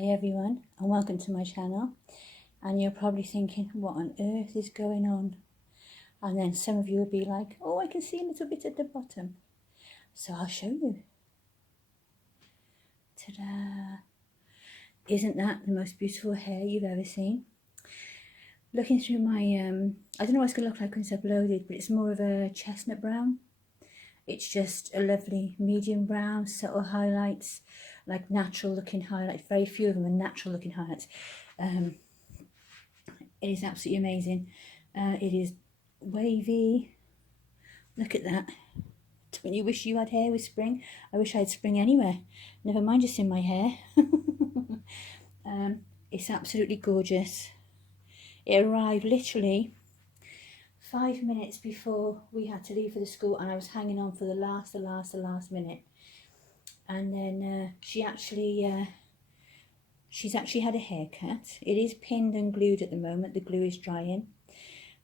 Hi everyone, and welcome to my channel. And you're probably thinking, what on earth is going on? And then some of you will be like, oh, I can see a little bit at the bottom, so I'll show you. Ta-da! Isn't that the most beautiful hair you've ever seen? Looking through my I don't know what it's going to look like when it's uploaded, but it's more of a chestnut brown. It's just a lovely medium brown, subtle highlights, like natural looking highlights. Very few of them are natural looking highlights. It is absolutely amazing. It is wavy. Look at that. Don't you wish you had hair with spring? I wish I had spring anywhere. Never mind just in my hair. It's absolutely gorgeous. It arrived literally 5 minutes before we had to leave for the school, and I was hanging on for the last minute. And then she's actually had a haircut. It is pinned and glued at the moment. The glue is drying,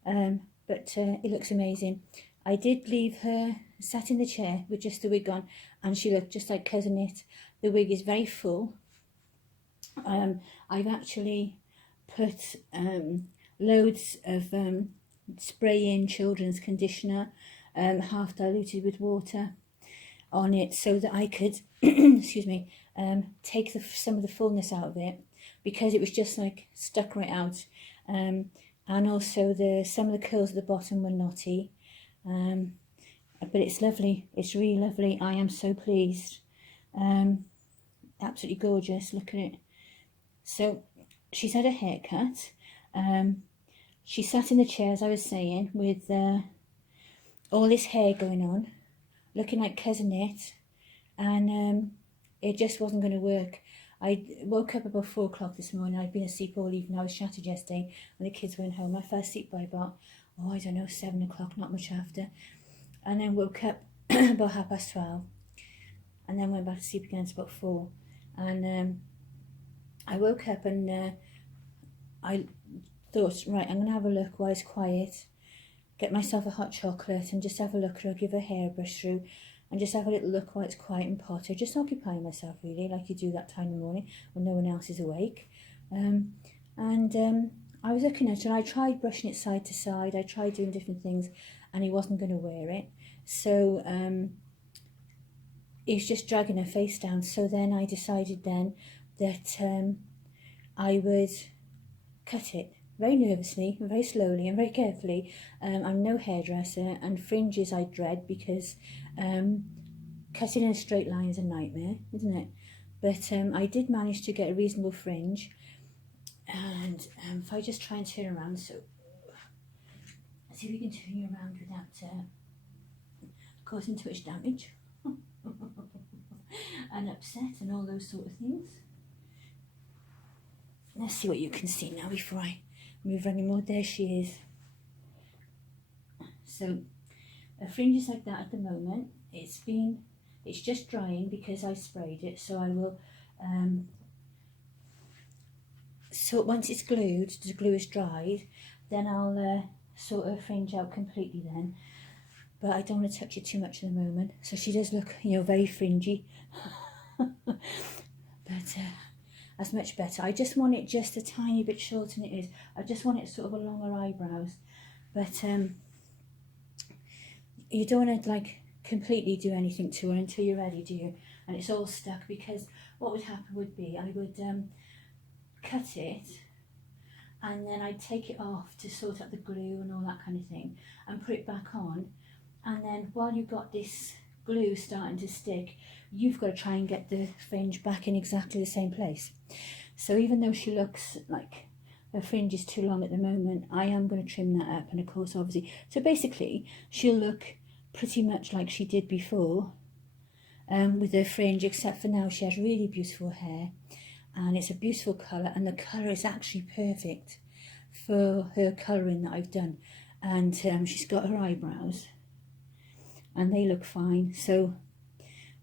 but it looks amazing. I did leave her sat in the chair with just the wig on, and she looked just like Cousin It. The wig is very full. I've actually put loads of spray-in children's conditioner, half diluted with water, on it so that I could excuse me, take some of the fullness out of it, because it was just like stuck right out, and also some of the curls at the bottom were knotty, but it's lovely. It's really lovely. I am so pleased. Absolutely gorgeous. Look at it. So she's had a haircut. She sat in the chair, as I was saying, with all this hair going on, looking like Cousin It, and it just wasn't going to work. I woke up about 4 o'clock this morning. I'd been asleep all evening. I was shattered yesterday when the kids went home. I fell asleep by about, I don't know, 7 o'clock, not much after, and then woke up about 12:30, and then went back to sleep again at about 4. And I woke up and I thought, right, I'm going to have a look while it's quiet, get myself a hot chocolate and just have a look at her, give her hair a brush through, and just have a little look while it's quiet and potter, just occupying myself really, like you do that time in the morning when no one else is awake. I was looking at it, and I tried brushing it side to side, I tried doing different things, and he wasn't going to wear it, so he was just dragging her face down. So then I decided then that I would cut it very nervously, very slowly and very carefully. I'm no hairdresser, and fringes I dread, because cutting in a straight line is a nightmare, isn't it? But I did manage to get a reasonable fringe, and if I just try and turn around, so let's see if we can turn you around without causing too much damage and upset and all those sort of things. Let's see what you can see now before I move any more. There she is. So a fringe is like that at the moment. It's just drying because I sprayed it, so I will so once it's glued, the glue is dried, then I'll sort her fringe out completely then. But I don't want to touch it too much at the moment. So she does look, very fringy. But that's much better. I just want it just a tiny bit shorter than it is. I just want it sort of a longer eyebrows. But you don't want to like completely do anything to her until you're ready, do you? And it's all stuck, because what would happen would be I would cut it, and then I'd take it off to sort out the glue and all that kind of thing, and put it back on. And then while you've got this glue starting to stick, you've got to try and get the fringe back in exactly the same place. So even though she looks like her fringe is too long at the moment, I am going to trim that up. And of course, obviously, so basically she'll look pretty much like she did before, with her fringe, except for now she has really beautiful hair, and it's a beautiful colour, and the colour is actually perfect for her colouring that I've done. And she's got her eyebrows, and they look fine. So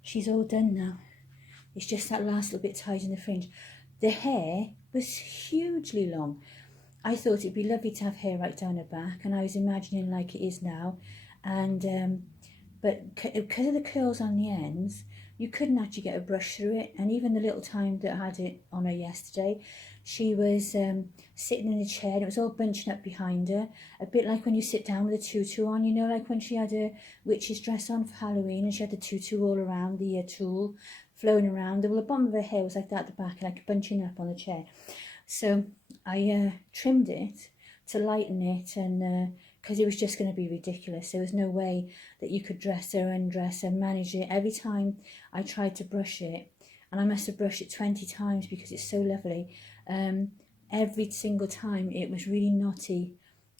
she's all done now. It's just that last little bit tied in the fringe. The hair was hugely long. I thought it'd be lovely to have hair right down her back, and I was imagining like it is now. And but because of the curls on the ends, you couldn't actually get a brush through it. And even the little time that I had it on her yesterday, she was sitting in a chair and it was all bunching up behind her, a bit like when you sit down with a tutu on, you know, like when she had a witch's dress on for Halloween and she had the tutu all around, the tulle flowing around. Well, the bottom of her hair was like that at the back, like bunching up on the chair. So I trimmed it to lighten it, and because it was just going to be ridiculous. There was no way that you could dress her, undress her, manage it. Every time I tried to brush it, and I must have brushed it 20 times because it's so lovely, every single time it was really knotty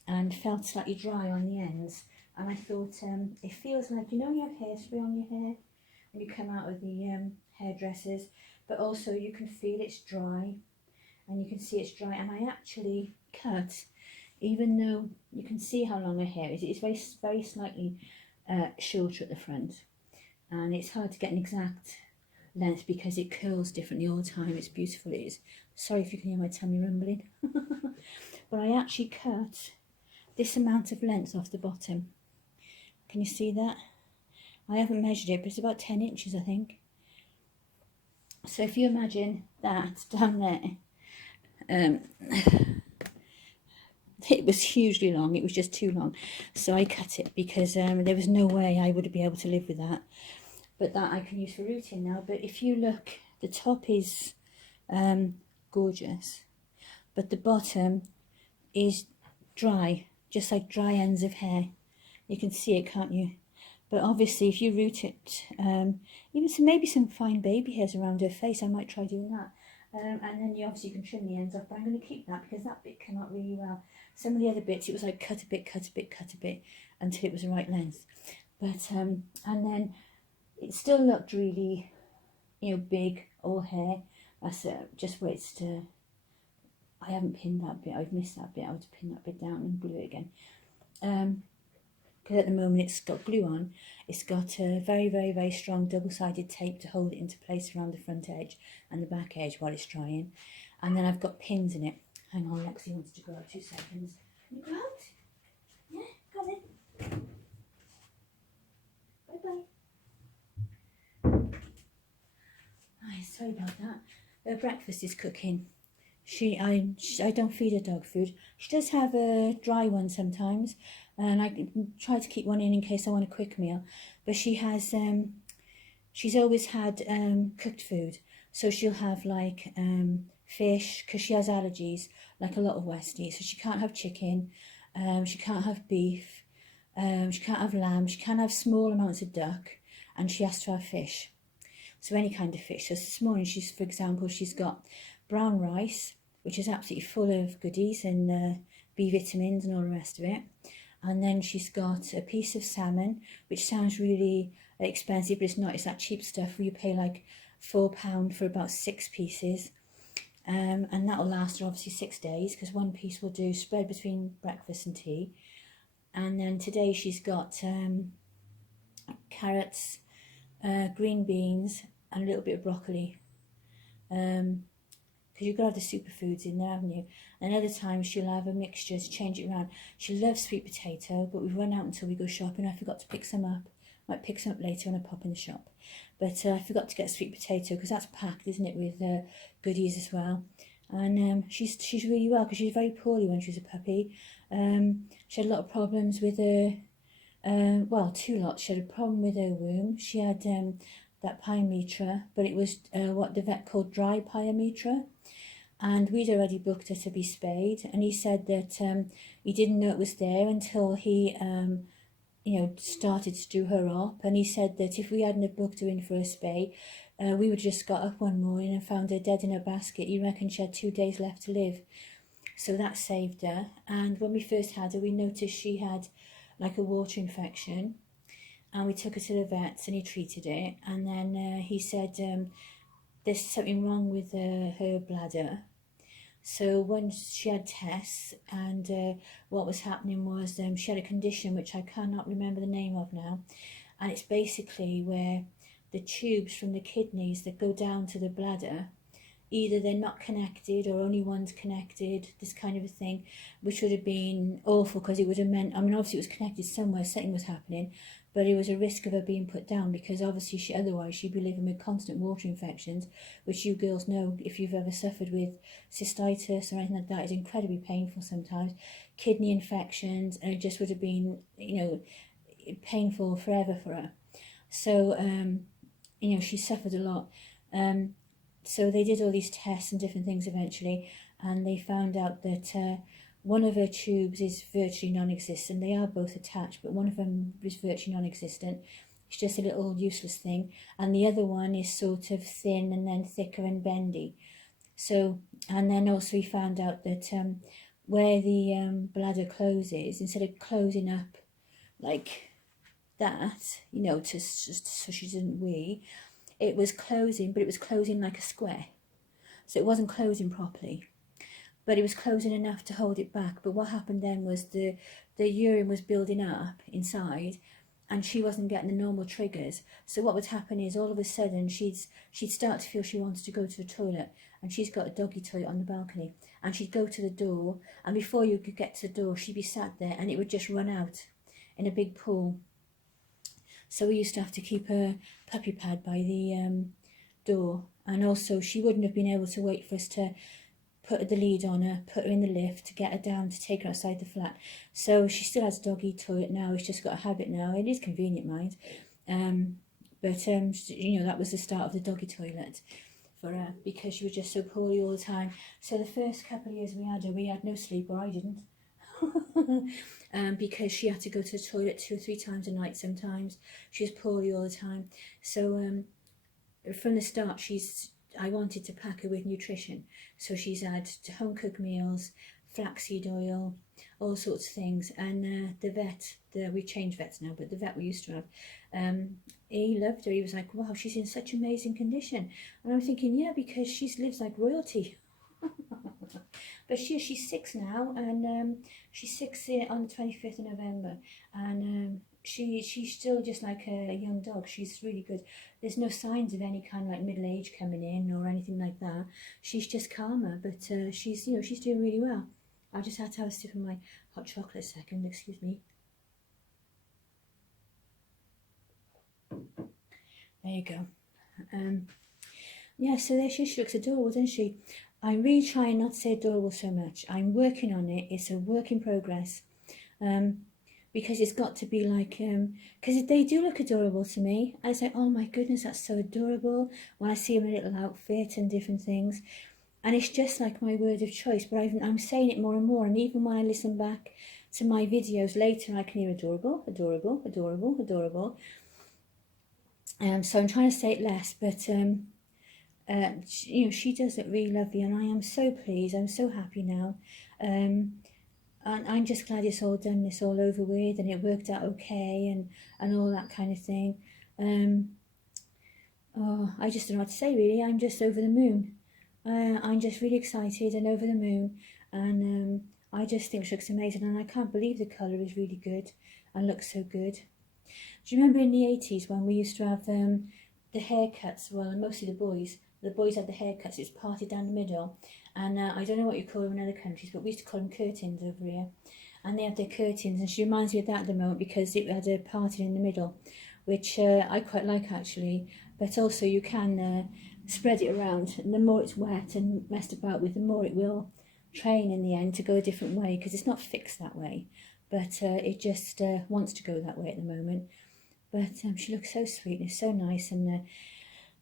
and felt slightly dry on the ends. And I thought, it feels like, you know, you have hairspray on your hair when you come out of the hairdressers, but also you can feel it's dry, and you can see it's dry. And I actually cut, even though you can see how long her hair is, it's very, very slightly shorter at the front, and it's hard to get an exact length because it curls differently all the time. It's beautiful, it is. Sorry if you can hear my tummy rumbling. But I actually cut this amount of length off the bottom. Can you see that? I haven't measured it, but it's about 10 inches, I think. So if you imagine that down there, it was hugely long. It was just too long. So I cut it because there was no way I would be able to live with that. But that I can use for rooting now. But if you look, the top is gorgeous, but the bottom is dry, just like dry ends of hair. You can see it, can't you? But obviously if you root it, even maybe some fine baby hairs around her face, I might try doing that. And then you obviously can trim the ends off, but I'm going to keep that because that bit came out really well. Some of the other bits, it was like cut a bit, cut a bit, cut a bit until it was the right length. But and then it still looked really, you know, big, all hair. That's just where it's to. I haven't pinned that bit. I've missed that bit. I would pin that bit down and glue it again. Because at the moment it's got glue on. It's got a very, very, very strong double-sided tape to hold it into place around the front edge and the back edge while it's drying. And then I've got pins in it. Hang on, Lexi wants to go out 2 seconds. Can you go out? Yeah, come in. Bye-bye. Oh, sorry about that. Her breakfast is cooking. I don't feed her dog food. She does have a dry one sometimes, and I try to keep one in case I want a quick meal. But she has, she's always had cooked food. So she'll have like fish, because she has allergies, like a lot of Westies. So she can't have chicken, she can't have beef, she can't have lamb, she can't have small amounts of duck, and she has to have fish. So any kind of fish. So this morning, for example, she's got brown rice, which is absolutely full of goodies and B vitamins and all the rest of it. And then she's got a piece of salmon, which sounds really expensive, but it's not. It's that cheap stuff where you pay like £4 for about 6 pieces. And that'll last her obviously 6 days, because one piece will do spread between breakfast and tea. And then today she's got carrots, green beans, and a little bit of broccoli. Because you've got to have the superfoods in there, haven't you? And other times she'll have a mixture to change it around. She loves sweet potato, but we've run out until we go shopping. I forgot to pick some up. Might pick some up later when I pop in the shop. But I forgot to get sweet potato, because that's packed, isn't it, with goodies as well. And she's really well, because she was very poorly when she was a puppy. She had a lot of problems with her, well, 2 lots. She had a problem with her womb. She had that pyometra, but it was what the vet called dry pyometra. And we'd already booked her to be spayed, and he said that he didn't know it was there until he, you know, started to do her up. And he said that if we hadn't have booked her in for a spay, we would have just got up one morning and found her dead in her basket. He reckoned she had 2 days left to live. So that saved her. And when we first had her, we noticed she had like a water infection. And we took her to the vets and he treated it. And then he said there's something wrong with her bladder. So when she had tests, and what was happening was she had a condition which I cannot remember the name of now. And it's basically where the tubes from the kidneys that go down to the bladder either they're not connected or only one's connected, this kind of a thing, which would have been awful because it would have meant, I mean, obviously it was connected somewhere, something was happening, but it was a risk of her being put down because obviously otherwise she'd be living with constant water infections, which you girls know, if you've ever suffered with cystitis or anything like that, is incredibly painful sometimes. Kidney infections, and it just would have been, painful forever for her. So, she suffered a lot. So they did all these tests and different things eventually, and they found out that one of her tubes is virtually non-existent. They are both attached, but one of them is virtually non-existent. It's just a little useless thing. And the other one is sort of thin and then thicker and bendy. So, and then also we found out that where the bladder closes, instead of closing up like that, so she didn't wee, it was closing, but it was closing like a square. So it wasn't closing properly, but it was closing enough to hold it back. But what happened then was the urine was building up inside, and she wasn't getting the normal triggers. So what would happen is all of a sudden she'd start to feel she wanted to go to the toilet, and she's got a doggy toilet on the balcony, and she'd go to the door, and before you could get to the door, she'd be sat there, and it would just run out in a big pool. So we used to have to keep her puppy pad by the door, and also she wouldn't have been able to wait for us to put the lead on her, put her in the lift, to get her down, to take her outside the flat. So she still has a doggy toilet now. It's just got a habit now. It is convenient, mind. But that was the start of the doggy toilet for her, because she was just so poorly all the time. So the first couple of years we had her, we had no sleep, or I didn't. Because she had to go to the toilet 2 or 3 times a night sometimes. She was poorly all the time. So from the start, I wanted to pack her with nutrition. So she's had home cooked meals, flaxseed oil, all sorts of things. And the vet, we changed vets now, but the vet we used to have, he loved her. He was like, wow, she's in such amazing condition. And I'm thinking, yeah, because she lives like royalty. But she's 6 now, and she's 6 on the 25th of November, and she's still just like a young dog. She's really good. There's no signs of any kind of like middle age coming in or anything like that. She's just calmer, but she's doing really well. I just had to have a sip of my hot chocolate a second. Excuse me. There you go. Yeah, so there she looks adorable, doesn't she? I'm really trying not to say adorable so much. I'm working on it. It's a work in progress. Because it's got to be like, because they do look adorable to me. I say, oh my goodness, that's so adorable when I see them in a little outfit and different things. And it's just like my word of choice, but I'm saying it more and more. And even when I listen back to my videos later, I can hear adorable, adorable, adorable, adorable. So I'm trying to say it less, but she does look really lovely, and I am so pleased. I'm so happy now. And I'm just glad it's all done, it's all over with, and it worked out okay, and all that kind of thing. I just don't know what to say, really. I'm just over the moon. I'm just really excited and over the moon, and I just think she looks amazing, and I can't believe the colour is really good and looks so good. Do you remember in the 80s when we used to have the haircuts? Well, mostly the boys had the haircuts. It's parted down the middle, and I don't know what you call them in other countries, but we used to call them curtains over here. And they had their curtains, and she reminds me of that at the moment because it had a parted in the middle, which I quite like actually. But also you can spread it around, and the more it's wet and messed about with, the more it will train in the end to go a different way, because it's not fixed that way, but it just wants to go that way at the moment. But she looks so sweet and so nice, and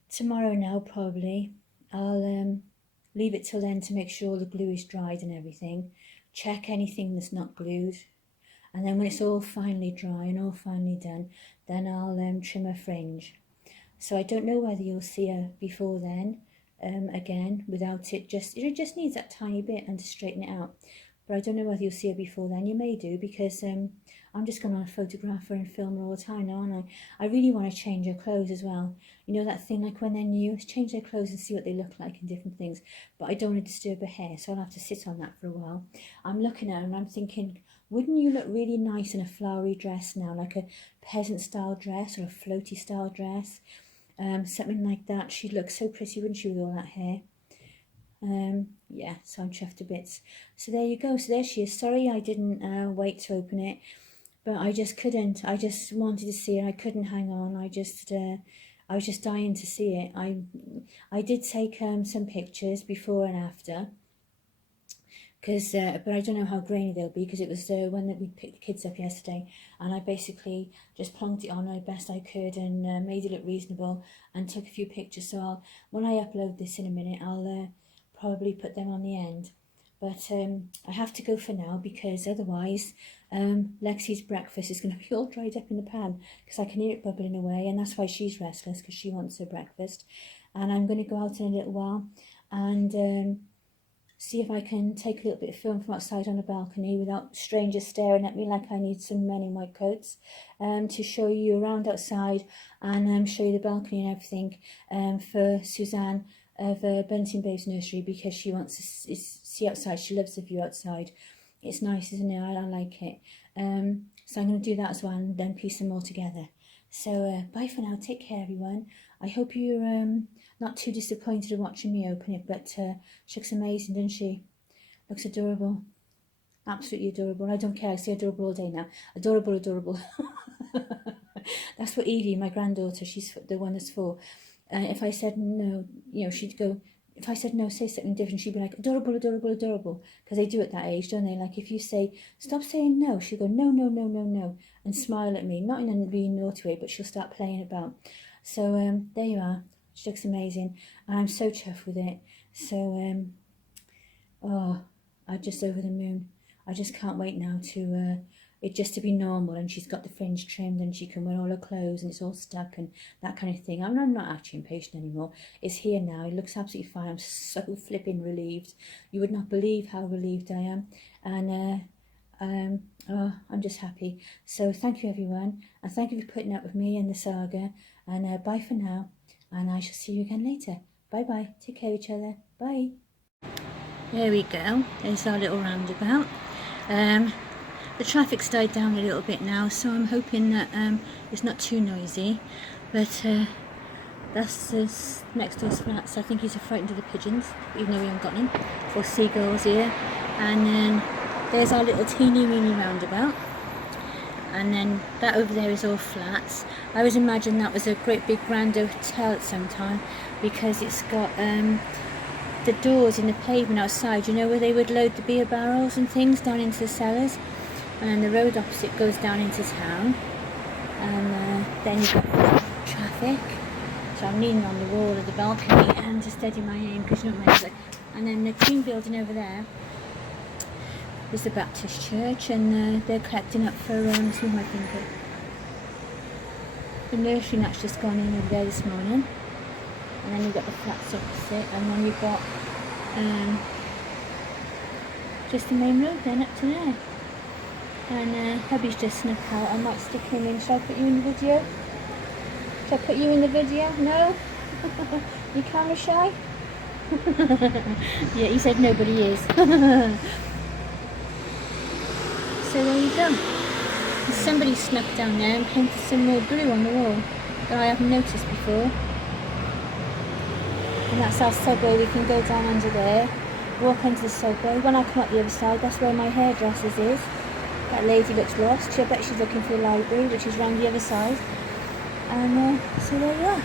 tomorrow now probably I'll leave it till then to make sure the glue is dried and everything, check anything that's not glued, and then when it's all finally dry and all finally done, then I'll trim her fringe. So I don't know whether you'll see her before then again without it just needs that tiny bit and to straighten it out, but I don't know whether you'll see her before then. You may do, because I'm just going to photograph her and film her all the time now, aren't I really want to change her clothes as well. You know that thing like when they're new, change their clothes and see what they look like and different things. But I don't want to disturb her hair, so I'll have to sit on that for a while. I'm looking at her and I'm thinking, wouldn't you look really nice in a flowery dress now, like a peasant style dress or a floaty style dress? Something like that. She'd look so pretty, wouldn't she, with all that hair? Yeah, so I'm chuffed to bits. So there you go. So there she is. Sorry I didn't wait to open it, but I just couldn't. I just wanted to see it. I couldn't hang on. I was just dying to see it. I did take some pictures before and after, because but I don't know how grainy they'll be, because it was the one that we picked the kids up yesterday, and I basically just plonked it on as best I could and made it look reasonable and took a few pictures. So when I upload this in a minute, I'll probably put them on the end. But I have to go for now, because otherwise Lexi's breakfast is going to be all dried up in the pan, because I can hear it bubbling away, and that's why she's restless, because she wants her breakfast. And I'm going to go out in a little while and see if I can take a little bit of film from outside on the balcony without strangers staring at me like I need some men in white coats, to show you around outside and show you the balcony and everything, for Suzanne of Bunting Babes Nursery, because she wants to see outside. She loves the view outside. It's nice, isn't it? I like it. So I'm going to do that as well, and then piece them all together. So bye for now. Take care, everyone. I hope you're not too disappointed at watching me open it, but she looks amazing, doesn't she? Looks adorable. Absolutely adorable. I don't care. I say adorable all day now. Adorable, adorable. That's what Evie, my granddaughter, she's the one that's 4. If I said no, you know, she'd go, if I said no, say something different, she'd be like, adorable, adorable, adorable. Because they do at that age, don't they? Like, if you say, stop saying no, she'll go, no, no, no, no, no, and smile at me. Not in a really naughty way, but she'll start playing about. So there you are. She looks amazing, and I'm so chuffed with it. So, oh, I'm just over the moon. I just can't wait now to it just to be normal, and she's got the fringe trimmed, and she can wear all her clothes, and it's all stuck and that kind of thing. I'm not actually impatient anymore. It's here now. It looks absolutely fine. I'm so flipping relieved. You would not believe how relieved I am, and oh, I'm just happy. So thank you, everyone, and thank you for putting up with me and the saga. And bye for now. And I shall see you again later. Bye-bye. Take care of each other. Bye. There we go. There's our little roundabout. The traffic's died down a little bit now, so I'm hoping that it's not too noisy. But that's this next door's flats. I think he's frightened of the pigeons, even though we haven't got them. Or seagulls here. And then there's our little teeny weeny roundabout. And then that over there is all flats. I always imagined that was a great big grand hotel at some time, because it's got the doors in the pavement outside, you know, where they would load the beer barrels and things down into the cellars, and then the road opposite goes down into town, and then you've got traffic. So I'm leaning on the wall of the balcony and to steady my aim, because you don't mind it. And then the green building over there is the Baptist church, and they're collecting up for see my finger. The nursery, and that's just gone in over there this morning. And then you've got the flats opposite, and then you've got just the main road then up to there. And hubby's just snuck out. I might stick him in. Shall I put you in the video? Shall I put you in the video? No? You camera shy? Yeah, he said nobody is. So there you go. And somebody snuck down there and painted some more blue on the wall that I haven't noticed before. And that's our subway. We can go down under there, walk under the subway. When I come up the other side, that's where my hairdresser's is. That lady looks lost. I bet she's looking for the library, which is round the other side. And so there you are.